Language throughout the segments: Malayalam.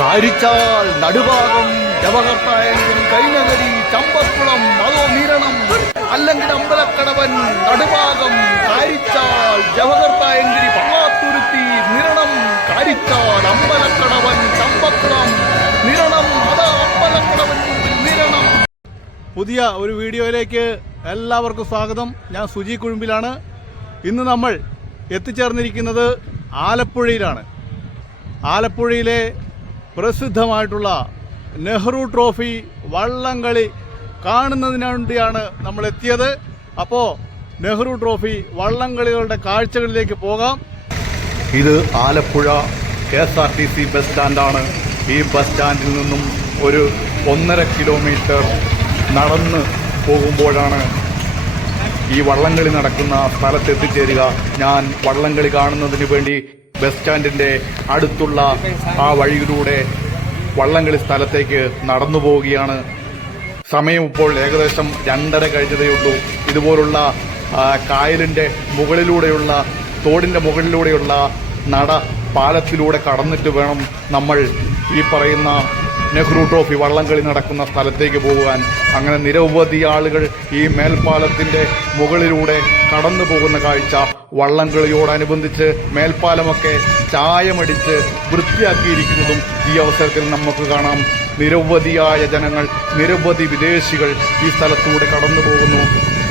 കാരിച്ചാൽ നടുഭാഗം ജവഹർത്തായെങ്കിൽ കൈനഗരി ചമ്പക്കുളം അതോ മീരണം അല്ലെങ്കിൽ അമ്പലക്കടവൻ നടുഭാഗം കാരിച്ചാൽ ജവഹർത്തായെങ്കിൽ പള്ളാത്തുരുത്തി നിരണം കാരിച്ചാൽ അമ്പലക്കടവൻ ചമ്പക്കുളം നിരണം അതോ അമ്പലക്കടവൻ നിരണം. പുതിയ ഒരു വീഡിയോയിലേക്ക് എല്ലാവർക്കും സ്വാഗതം. ഞാൻ സുജി കുഴുമ്പിലാണ്. ഇന്ന് നമ്മൾ എത്തിച്ചേർന്നിരിക്കുന്നത് ആലപ്പുഴയിലാണ്. ആലപ്പുഴയിലെ പ്രസിദ്ധമായിട്ടുള്ള നെഹ്റു ട്രോഫി വള്ളംകളി കാണുന്നതിന് വേണ്ടിയാണ് നമ്മൾ എത്തിയത്. അപ്പോൾ നെഹ്റു ട്രോഫി വള്ളംകളികളുടെ കാഴ്ചകളിലേക്ക് പോകാം. ഇത് ആലപ്പുഴ KSRTC ബസ് സ്റ്റാൻഡാണ്. ഈ ബസ് സ്റ്റാൻഡിൽ നിന്നും ഒരു 1.5 കിലോമീറ്റർ നടന്ന് പോകുമ്പോഴാണ് ഈ വള്ളംകളി നടക്കുന്ന സ്ഥലത്ത് എത്തിച്ചേരുക. ഞാൻ വള്ളംകളി കാണുന്നതിന് വേണ്ടി ബസ് സ്റ്റാൻഡിന്റെ അടുത്തുള്ള ആ വഴിയിലൂടെ വള്ളംകളി സ്ഥലത്തേക്ക് നടന്നു പോവുകയാണ്. സമയം ഇപ്പോൾ ഏകദേശം 2:30 കഴിഞ്ഞതേയുള്ളൂ. ഇതുപോലുള്ള കായലിന്റെ മുകളിലൂടെയുള്ള തോടിന്റെ മുകളിലൂടെയുള്ള നട പാലത്തിലൂടെ കടന്നിട്ട് വേണം നമ്മൾ ഈ പറയുന്ന നെഹ്റു ട്രോഫി വള്ളംകളി നടക്കുന്ന സ്ഥലത്തേക്ക് പോകാൻ. അങ്ങനെ നിരവധി ആളുകൾ ഈ മേൽപ്പാലത്തിന്റെ മുകളിലൂടെ കടന്നു പോകുന്ന കാഴ്ച, വള്ളംകളിയോടനുബന്ധിച്ച് മേൽപ്പാലമൊക്കെ ചായമടിച്ച് വൃത്തിയാക്കിയിരിക്കുന്നതും ഈ അവസരത്തിൽ നമുക്ക് കാണാം. നിരവധിയായ ജനങ്ങൾ, നിരവധി വിദേശികൾ ഈ സ്ഥലത്തൂടെ കടന്നു പോകുന്നു.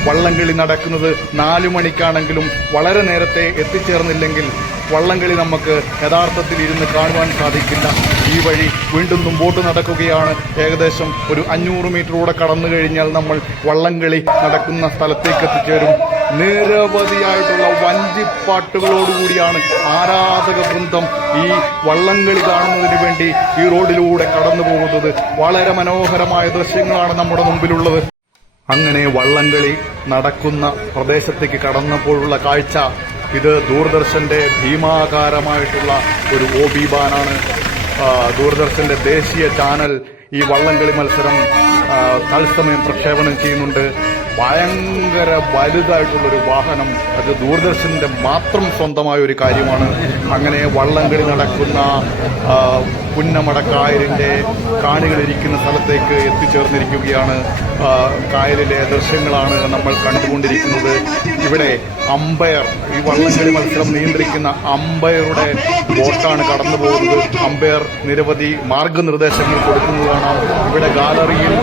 വള്ളംകളി നടക്കുന്നത് 4 മണിക്കാണെങ്കിലും വളരെ നേരത്തെ എത്തിച്ചേർന്നില്ലെങ്കിൽ വള്ളംകളി നമുക്ക് യഥാർത്ഥത്തിൽ ഇരുന്ന് കാണുവാൻ സാധിക്കില്ല. ഈ വഴി വീണ്ടും മുമ്പോട്ട് നടക്കുകയാണ്. ഏകദേശം ഒരു 500 മീറ്ററൂടെ കടന്നു കഴിഞ്ഞാൽ നമ്മൾ വള്ളംകളി നടക്കുന്ന സ്ഥലത്തേക്ക് എത്തിച്ചേരും. നിരവധിയായിട്ടുള്ള വഞ്ചിപ്പാട്ടുകളോടുകൂടിയാണ് ആരാധക വൃന്ദം ഈ വള്ളംകളി കാണുന്നതിന് വേണ്ടി ഈ റോഡിലൂടെ കടന്നു പോകുന്നത്. വളരെ മനോഹരമായ ദൃശ്യങ്ങളാണ് നമ്മുടെ മുമ്പിലുള്ളത്. അങ്ങനെ വള്ളംകളി നടക്കുന്ന പ്രദേശത്തേക്ക് കടന്നപ്പോഴുള്ള കാഴ്ച, ഇത് ദൂരദർശന്റെ ഭീമാകാരമായിട്ടുള്ള ഒരു OB ബാനാണ്. ദൂരദർശന്റെ ദേശീയ ചാനൽ ഈ വള്ളംകളി മത്സരം തത്സമയം പ്രക്ഷേപണം ചെയ്യുന്നുണ്ട്. ഭയങ്കര വലുതായിട്ടുള്ളൊരു വാഹനം, അത് ദൂരദർശന്റെ മാത്രം സ്വന്തമായ ഒരു കാര്യമാണ്. അങ്ങനെ വള്ളംകളി നടക്കുന്ന പുന്നമടക്കായലിന്റെ കാണികളിരിക്കുന്ന സ്ഥലത്തേക്ക് എത്തിച്ചേർന്നിരിക്കുകയാണ്. കായലിലെ ദൃശ്യങ്ങളാണ് നമ്മൾ കണ്ടുകൊണ്ടിരിക്കുന്നത്. ഇവിടെ അമ്പയർ, ഈ വള്ളംകളി മത്സരം നിയന്ത്രിക്കുന്ന അമ്പയറുടെ ബോട്ടാണ് കടന്നു പോകുന്നത്. അമ്പയർ നിരവധി മാർഗനിർദ്ദേശങ്ങൾ കൊടുക്കുന്നതാണ്. ഇവിടെ ഗാലറിയിൽ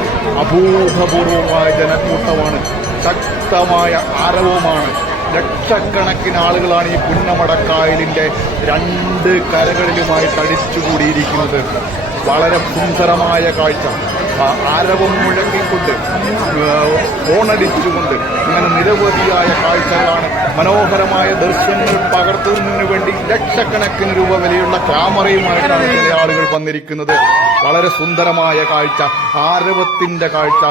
അഭൂതപൂർവമായ ജനക്കൂട്ടമാണ്, ശക്തമായ ആരവവുമാണ്. ലക്ഷക്കണക്കിന് ആളുകളാണ് ഈ പുന്നമടക്കായലിന്റെ 2 കരകളിലുമായി തടിച്ചുകൂടിയിരിക്കുന്നത്. വളരെ സുന്ദരമായ കാഴ്ച. ആരവം മുഴങ്ങിക്കൊണ്ട്, ഓണടിച്ചുകൊണ്ട്, ഇങ്ങനെ നിരവധിയായ കാഴ്ചകളാണ്. മനോഹരമായ ദൃശ്യങ്ങൾ പകർത്തുന്നതിന് വേണ്ടി ലക്ഷക്കണക്കിന് രൂപ വിലയുള്ള ക്യാമറയുമായിട്ടാണ് ചില ആളുകൾ വന്നിരിക്കുന്നത്. വളരെ സുന്ദരമായ കാഴ്ച, ആരവത്തിന്റെ കാഴ്ച.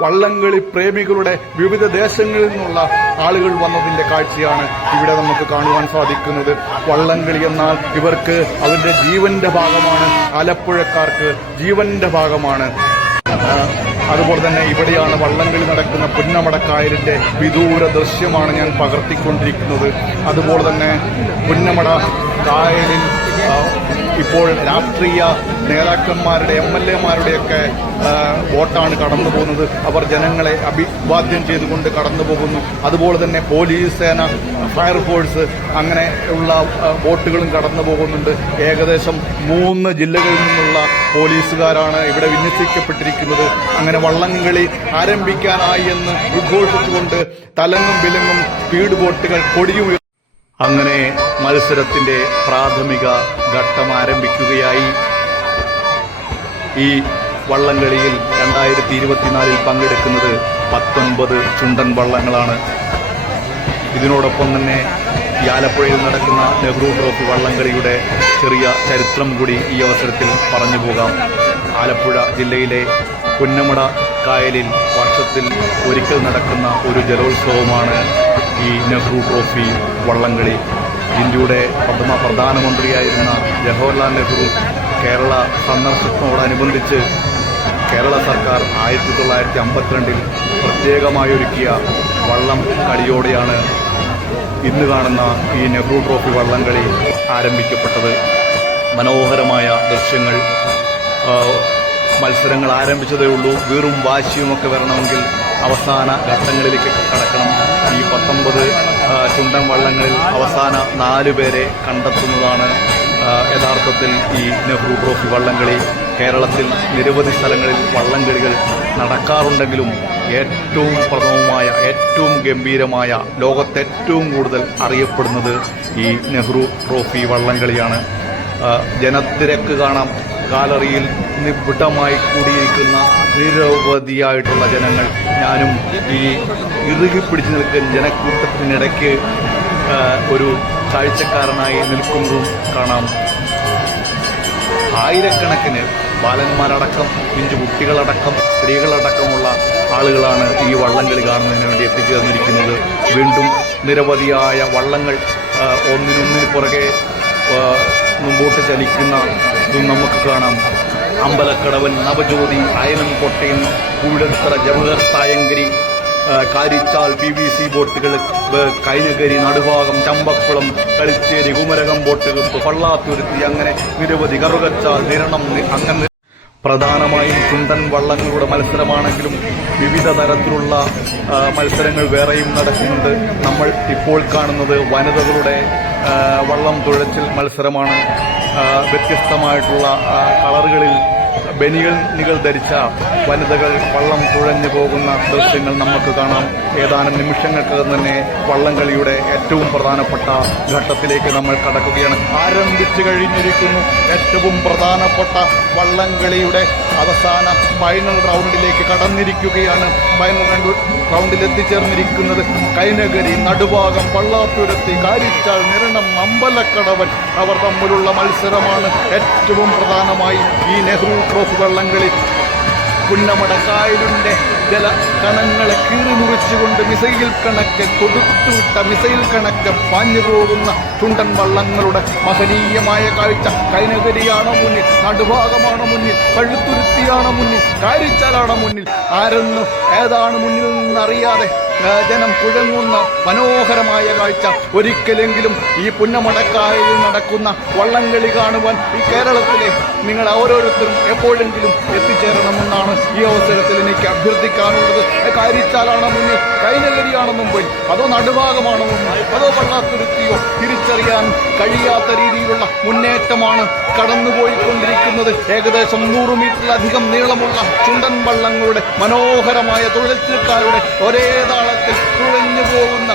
വള്ളംകളി പ്രേമികളുടെ വിവിധ ദേശങ്ങളിൽ നിന്നുള്ള ആളുകൾ വന്നതിന്റെ കാഴ്ചയാണ് ഇവിടെ നമുക്ക് കാണുവാൻ സാധിക്കുന്നത്. വള്ളംകളി എന്നാൽ ഇവർക്ക് അവരുടെ ജീവന്റെ ഭാഗമാണ്. ആലപ്പുഴക്കാർക്ക് ജീവന്റെ ഭാഗമാണ്. അതുപോലെ തന്നെ ഇവിടെയാണ് വള്ളംകളി നടക്കുന്ന പുന്നമടക്കായലിന്റെ വിദൂര ദൃശ്യമാണ് ഞാൻ പകർത്തിക്കൊണ്ടിരിക്കുന്നത്. അതുപോലെ തന്നെ പുന്നമട കായലിൽ ഇപ്പോൾ രാഷ്ട്രീയ നേതാക്കന്മാരുടെ MLA-മാരുടെയൊക്കെ ബോട്ടാണ് കടന്നു പോകുന്നത്. അവർ ജനങ്ങളെ അഭിവാദ്യം ചെയ്തുകൊണ്ട് കടന്നു പോകുന്നു. അതുപോലെ തന്നെ പോലീസ് സേന, ഫയർഫോഴ്സ്, അങ്ങനെ ഉള്ള ബോട്ടുകളും കടന്നു പോകുന്നുണ്ട്. ഏകദേശം 3 ജില്ലകളിൽ നിന്നുള്ള പോലീസുകാരാണ് ഇവിടെ വിന്യസിക്കപ്പെട്ടിരിക്കുന്നത്. അങ്ങനെ വള്ളംകളി ആരംഭിക്കാനായി എന്ന് ഉദ്ഘോഷിച്ചുകൊണ്ട് തലങ്ങും വിലങ്ങും സ്പീഡ് ബോട്ടുകൾ കൊടിയുയർത്തുന്നു. അങ്ങനെ മത്സരത്തിന്റെ പ്രാഥമിക ഘട്ടം ആരംഭിക്കുകയായി. ഈ വള്ളംകളിയിൽ 2024 പങ്കെടുക്കുന്നത് 19 ചുണ്ടൻ വള്ളങ്ങളാണ്. ഇതിനോടൊപ്പം തന്നെ ഈ ആലപ്പുഴയിൽ നടക്കുന്ന നെഹ്റു ട്രോഫി വള്ളംകളിയുടെ ചെറിയ ചരിത്രം കൂടി ഈ അവസരത്തിൽ പറഞ്ഞു പോകാം. ആലപ്പുഴ ജില്ലയിലെ പുന്നമട കായലിൽ വർഷത്തിൽ ഒരിക്കൽ നടക്കുന്ന ഒരു ജലോത്സവമാണ് ഈ നെഹ്റു ട്രോഫി വള്ളംകളി. ഇന്ത്യയുടെ പ്രധാനമന്ത്രിയായിരുന്ന ജവഹർലാൽ നെഹ്റു കേരള സന്ദർശനത്തോടനുബന്ധിച്ച് കേരള സർക്കാർ 1952 പ്രത്യേകമായൊരുക്കിയ വള്ളം കളിയോടെയാണ് ഇന്ന് കാണുന്ന ഈ നെഹ്റു ട്രോഫി വള്ളംകളി ആരംഭിക്കപ്പെട്ടത്. മനോഹരമായ ദൃശ്യങ്ങൾ മത്സരങ്ങൾ ആരംഭിച്ചതേ ഉള്ളൂ. വീറും വാശിയുമൊക്കെ വരണമെങ്കിൽ അവസാന ഘട്ടങ്ങളിലേക്ക് കടക്കണം. ഈ 19 ചുണ്ടൻ വള്ളങ്ങളിൽ അവസാന 4 പേരെ കണ്ടെത്തുന്നതാണ് യഥാർത്ഥത്തിൽ ഈ നെഹ്റു ട്രോഫി വള്ളംകളി. കേരളത്തിൽ നിരവധി സ്ഥലങ്ങളിൽ വള്ളംകളികൾ നടക്കാറുണ്ടെങ്കിലും ഏറ്റവും പ്രഥമമായ, ഏറ്റവും ഗംഭീരമായ, ലോകത്തെ ഏറ്റവും കൂടുതൽ അറിയപ്പെടുന്നത് ഈ നെഹ്റു ട്രോഫി വള്ളംകളിയാണ്. ജനത്തിരക്ക് കാണാം. ഗാലറിയിൽ നിബിഡമായി കൂടിയിരിക്കുന്ന നിരവധിയായിട്ടുള്ള ജനങ്ങൾ. ഞാനും ഈ ഇറുകിപ്പിടിച്ച് നിൽക്കുന്ന ജനക്കൂട്ടത്തിനിടയ്ക്ക് ഒരു കാഴ്ചക്കാരനായി നിൽക്കുന്നതും കാണാം. ആയിരക്കണക്കിന് ബാലന്മാരടക്കം, പിഞ്ചു കുട്ടികളടക്കം, സ്ത്രീകളടക്കമുള്ള ആളുകളാണ് ഈ വള്ളംകളി കാണുന്നതിന് വേണ്ടി എത്തിച്ചേർന്നിരിക്കുന്നത്. വീണ്ടും നിരവധിയായ വള്ളങ്ങൾ ഒന്നിനൊന്നിന് പുറകെ മുമ്പോട്ട് ചലിക്കുന്നതും നമുക്ക് കാണാം. അമ്പലക്കടവൻ, നവജ്യോതി, അയനം കോട്ടയം, കൂടത്തറ, ജവഹർ, തായങ്കരി, കാരിച്ചാൽ, PVC ബോട്ടുകൾ, കൈനകരി, നടുഭാഗം, ചമ്പക്കുളം, കളിച്ചേരി, കുമരകം ബോട്ടുകൾ, പള്ളാത്തുരുത്തി, അങ്ങനെ നിരവധി, കറുകച്ചാൽ, നിരണം, അങ്ങനെ പ്രധാനമായും ചുണ്ടൻ വള്ളങ്ങളുടെ മത്സരമാണെങ്കിലും വിവിധ തരത്തിലുള്ള മത്സരങ്ങൾ വേറെയും നടക്കുന്നുണ്ട്. നമ്മൾ ഇപ്പോൾ കാണുന്നത് വനിതകളുടെ വള്ളം തുഴച്ചിൽ മത്സരമാണ്. വ്യത്യസ്തമായിട്ടുള്ള കളറുകളിൽ ബനിയനുകൾ ധരിച്ച വനിതകൾ വള്ളം തുഴഞ്ഞു പോകുന്ന ദൃശ്യങ്ങൾ നമുക്ക് കാണാം. ഏതാനും നിമിഷങ്ങൾക്കകം തന്നെ വള്ളംകളിയുടെ ഏറ്റവും പ്രധാനപ്പെട്ട ഘട്ടത്തിലേക്ക് നമ്മൾ കടക്കുകയാണ്. ആരംഭിച്ചു കഴിഞ്ഞിരിക്കുന്നു. ഏറ്റവും പ്രധാനപ്പെട്ട വള്ളംകളിയുടെ അവസാന ഫൈനൽ റൗണ്ടിലേക്ക് കടന്നിരിക്കുകയാണ്. ഫൈനൽ റൗണ്ടിൽ എത്തിച്ചേർന്നിരിക്കുന്നത് കൈനകരി, നടുഭാഗം, പള്ളാത്തുരുത്തി, കാരിച്ചാൽ, നിരണം, അമ്പലക്കടവൻ അവർ തമ്മിലുള്ള മത്സരമാണ്. ഏറ്റവും പ്രധാനമായി ഈ നെഹ്റു ട്രോഫി വള്ളംകളി പുന്നമടക്കായലിന്റെ ജലകണങ്ങളെ കീറിമുറിച്ചുകൊണ്ട് മിസൈൽ കണക്ക് കൊടുത്തുവിട്ട മിസൈൽ കണക്ക് പാഞ്ഞു പോകുന്ന ചുണ്ടൻ വള്ളങ്ങളുടെ മഹനീയമായ കാഴ്ച. കൈനകരിയാണോ മുന്നിൽ, നടുഭാഗമാണോ മുന്നിൽ, പള്ളുത്തുരുത്തിയാണോ മുന്നിൽ, കാരിച്ചാലാണോ മുന്നിൽ, ആരെന്ന് ഏതാണ് മുന്നിൽ നിന്നറിയാതെ ജനം കുഴങ്ങുന്ന മനോഹരമായ കാഴ്ച. ഒരിക്കലെങ്കിലും ഈ പുന്നമടക്കായലിൽ നടക്കുന്ന വള്ളംകളി കാണുവാൻ ഈ കേരളത്തിലെ നിങ്ങൾ ഓരോരുത്തരും എപ്പോഴെങ്കിലും എത്തിച്ചേരണമെന്നാണ് ഈ അവസരത്തിൽ എനിക്ക് അഭ്യർത്ഥിക്കാനുള്ളത്. കാരിച്ചാലാണോ മുന്നിൽ, കൈനകരിയാണോ മുമ്പിൽ, അതോ നടുഭാഗമാണോ മുന്നിൽ, അതോ പള്ളാത്തുരുത്തിയോ തിരിച്ചറിയാൻ കഴിയാത്ത രീതിയിലുള്ള മുന്നേറ്റമാണ് കടന്നുപോയിക്കൊണ്ടിരിക്കുന്നത്. ഏകദേശം 100 മീറ്ററിലധികം നീളമുള്ള ചുണ്ടൻ വള്ളങ്ങളുടെ മനോഹരമായ തുഴച്ചിൽക്കാരുടെ ഒരേ താളത്തിൽ തുഴഞ്ഞു പോകുന്ന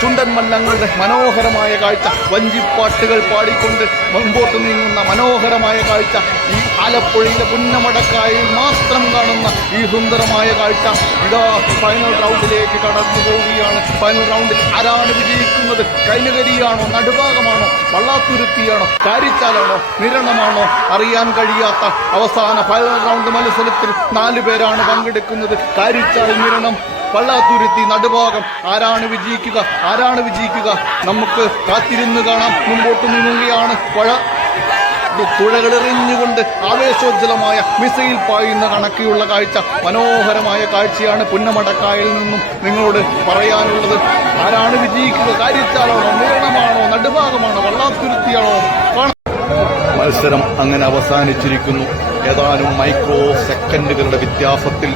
ചുണ്ടൻ വള്ളങ്ങളുടെ മനോഹരമായ കാഴ്ച. വഞ്ചിപ്പാട്ടുകൾ പാടിക്കൊണ്ട് മുമ്പോട്ട് നീങ്ങുന്ന മനോഹരമായ കാഴ്ച. ഈ ആലപ്പുഴയിലെ പുന്നമടക്കായയിൽ മാത്രം കാണുന്ന ഈ സുന്ദരമായ കാഴ്ച ഇതാ ഫൈനൽ റൗണ്ടിലേക്ക് കടന്നു പോവുകയാണ്. ഫൈനൽ റൗണ്ടിൽ ആരാണ് വിജയിക്കുന്നത്? കൈനകരിയാണോ, നടുഭാഗമാണോ, പള്ളാത്തുരുത്തിയാണോ, കാരിച്ചാലാണോ, നിരണമാണോ അറിയാൻ കഴിയാത്ത അവസാന ഫൈനൽ റൗണ്ട് മത്സരത്തിൽ 4 പേരാണ് പങ്കെടുക്കുന്നത്. കാരിച്ചാൽ, നിരണം, പള്ളാത്തുരുത്തി, നടുഭാഗം. ആരാണ് വിജയിക്കുക? ആരാണ് വിജയിക്കുക? നമുക്ക് കാത്തിരുന്ന് കാണാം. മുമ്പോട്ട് നീങ്ങുകയാണ്. തുഴകളെറിഞ്ഞുകൊണ്ട് ആവേശോജ്വലമായ മിസൈൽ പായുന്ന കണക്കിയുള്ള കാഴ്ച. മനോഹരമായ കാഴ്ചയാണ് പുന്നമടക്കായലിൽ നിന്നും നിങ്ങളോട് പറയാനുള്ളത്. ആരാണ് വിജയിക്കുക? കാരിച്ചാലാണോ, നിരണമാണോ, നടുഭാഗമാണോ, പള്ളാത്തുരുത്തിയാണോ? മത്സരം അങ്ങനെ അവസാനിച്ചിരിക്കുന്നു. ഏതാനും മൈക്രോ സെക്കൻഡുകളുടെ വ്യത്യാസത്തിൽ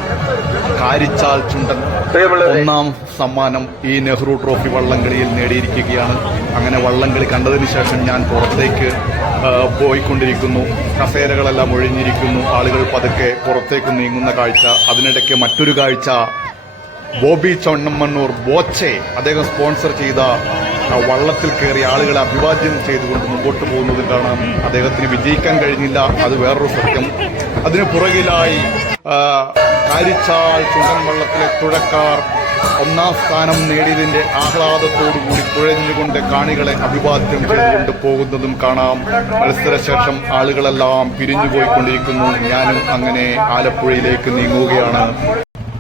കാരിച്ചാൽ ചുണ്ടൻ 1ാം സമ്മാനം ഈ നെഹ്റു ട്രോഫി വള്ളംകളിയിൽ നേടിയിരിക്കുകയാണ്. അങ്ങനെ വള്ളംകളി കണ്ടതിന് ശേഷം ഞാൻ പുറത്തേക്ക് പോയിക്കൊണ്ടിരിക്കുന്നു. കസേരകളെല്ലാം ഒഴിഞ്ഞിരിക്കുന്നു. ആളുകൾ പതുക്കെ പുറത്തേക്ക് നീങ്ങുന്ന കാഴ്ച. അതിനിടയ്ക്ക് മറ്റൊരു കാഴ്ച, ബോബി ചൊണ്ണമ്മണ്ണൂർ ബോച്ചെ അദ്ദേഹം സ്പോൺസർ ചെയ്ത വള്ളത്തിൽ കയറി ആളുകളെ അഭിവാദ്യം ചെയ്തുകൊണ്ട് മുമ്പോട്ട് പോകുന്നത് കാണാം. അദ്ദേഹത്തിന് വിജയിക്കാൻ കഴിഞ്ഞില്ല, അത് വേറൊരു സത്യം. അതിനു പുറകിലായി കാരിച്ചാൽ ചുണ്ടൻ വള്ളത്തിലെ തുഴക്കാർ 1ാം സ്ഥാനം നേടിയതിന്റെ ആഹ്ലാദത്തോടുകൂടി തുഴഞ്ഞുകൊണ്ട് കാണികളെ അഭിവാദ്യം ചെയ്തുകൊണ്ട് പോകുന്നതും കാണാം. മത്സരശേഷം ആളുകളെല്ലാം പിരിഞ്ഞുപോയിക്കൊണ്ടിരിക്കുന്നു. ഞാനും അങ്ങനെ ആലപ്പുഴയിലേക്ക് നീങ്ങുകയാണ്.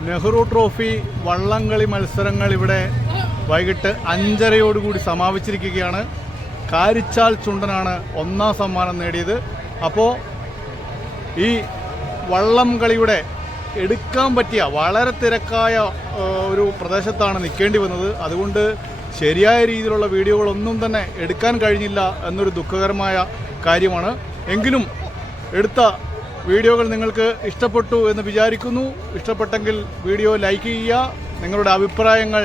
നെഹ്റു ട്രോഫി വള്ളംകളി മത്സരങ്ങൾ ഇവിടെ വൈകിട്ട് 5:30 സമാപിച്ചിരിക്കുകയാണ്. കാരിച്ചാൽ ചുണ്ടനാണ് 1ാം സമ്മാനം നേടിയത്. അപ്പോൾ ഈ വള്ളം കളിയുടെ എടുക്കാൻ പറ്റിയ വളരെ തിരക്കായ ഒരു പ്രദേശത്താണ് നിൽക്കേണ്ടി വന്നത്. അതുകൊണ്ട് ശരിയായ രീതിയിലുള്ള വീഡിയോകളൊന്നും തന്നെ എടുക്കാൻ കഴിഞ്ഞില്ല എന്നൊരു ദുഃഖകരമായ കാര്യമാണ്. എങ്കിലും എടുത്ത വീഡിയോകൾ നിങ്ങൾക്ക് ഇഷ്ടപ്പെട്ടു എന്ന് വിചാരിക്കുന്നു. ഇഷ്ടപ്പെട്ടെങ്കിൽ വീഡിയോ ലൈക്ക് ചെയ്യുക, നിങ്ങളുടെ അഭിപ്രായങ്ങൾ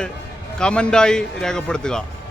കമൻ്റായി രേഖപ്പെടുത്തുക.